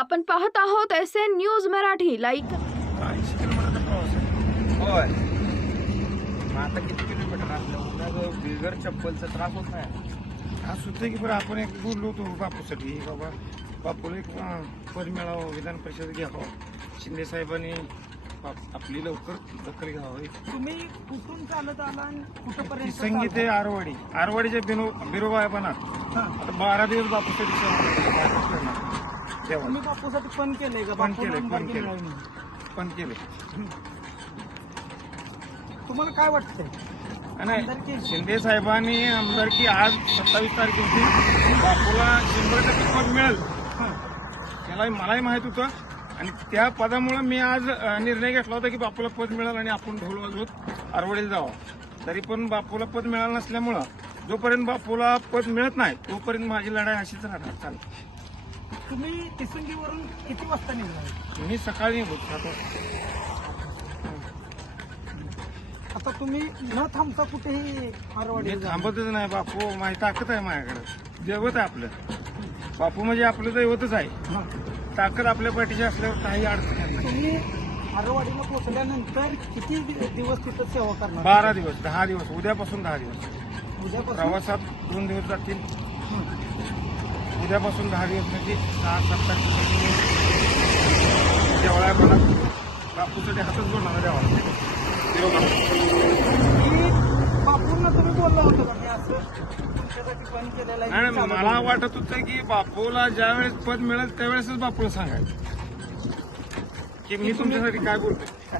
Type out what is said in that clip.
आपण पाहत आहोत S N news Marathi like आहे आता किती किलोमीटर बिगर चप्पलचा त्रास होत नाही. आज सुद्धा की बरं आपण एक बोललो होतो बापूसाठी बाबा बापूला एक मिळावं विधान परिषद घ्यावं. शिंदे साहेबांनी आपली लवकर दखल घ्यावी. तुम्ही कुठून चालत आला कुठपर्यंत संगीत आहे आरवाडी. आरवाडीच्या बिनो बिरोबा बनात हा. आता बारा दिवस बापूसाठी तुम्ही बापूसाठी पण केलंय का? पण बापूला केलंय, पण आमदारकी केलंय. मिळावी म्हणून. पण केले तुम्हाला काय वाटतंय? नाही आमदारकी? शिंदे साहेबांनी आमदारकी आज सत्तावीस तारखेची. बापूला शंभर टक्के पद मिळेल. हा. त्यालाही मलाही माहीत होतं. आणि त्या पदामुळे मी आज अ, निर्णय घेतला होता की बापूला पद मिळेल आणि आपण ढोल वाजवत आरवडीला जावं. तरी पण बापूला पद मिळालं नसल्यामुळं जोपर्यंत बापूला पद मिळत नाही तोपर्यंत माझी लढाई अशीच राहणार. चालेल. तुम्ही तिसंगीवरून किती वाजता निघाला मी सकाळी. आता तुम्ही न थांबता कुठेही आरवाडी मी थांबतच नाही बापू. माझी ताकद आहे माझ्याकडे. दैवत आहे आपलं. बापू म्हणजे आपलं दैवतच आहे. ताकद आपल्या पाठीची असल्यावर काही अडचण नाही. तुम्ही आरवाडीला पोहोचल्यानंतर किती दिवस तिथं सेवा करणार? बारा दिवस दहा दिवस उद्यापासून दहा दिवस. उद्यापासून? प्रवासात दोन दिवस जातील. उद्यापासून दहा दिवस म्हणजे सहा सात तारखेला देवळा मला बापूसाठी हातच जोडणार देवाला. बापूंना तुम्ही बोलला होता का? मी असं तुमच्यासाठी पण केलेलं आहे. नाही मला. वाटत होतं की बापूला ज्या वेळेस पद मिळेल त्यावेळेसच बापूला सांगायचं. की मी तुमच्यासाठी काय बोलतोय?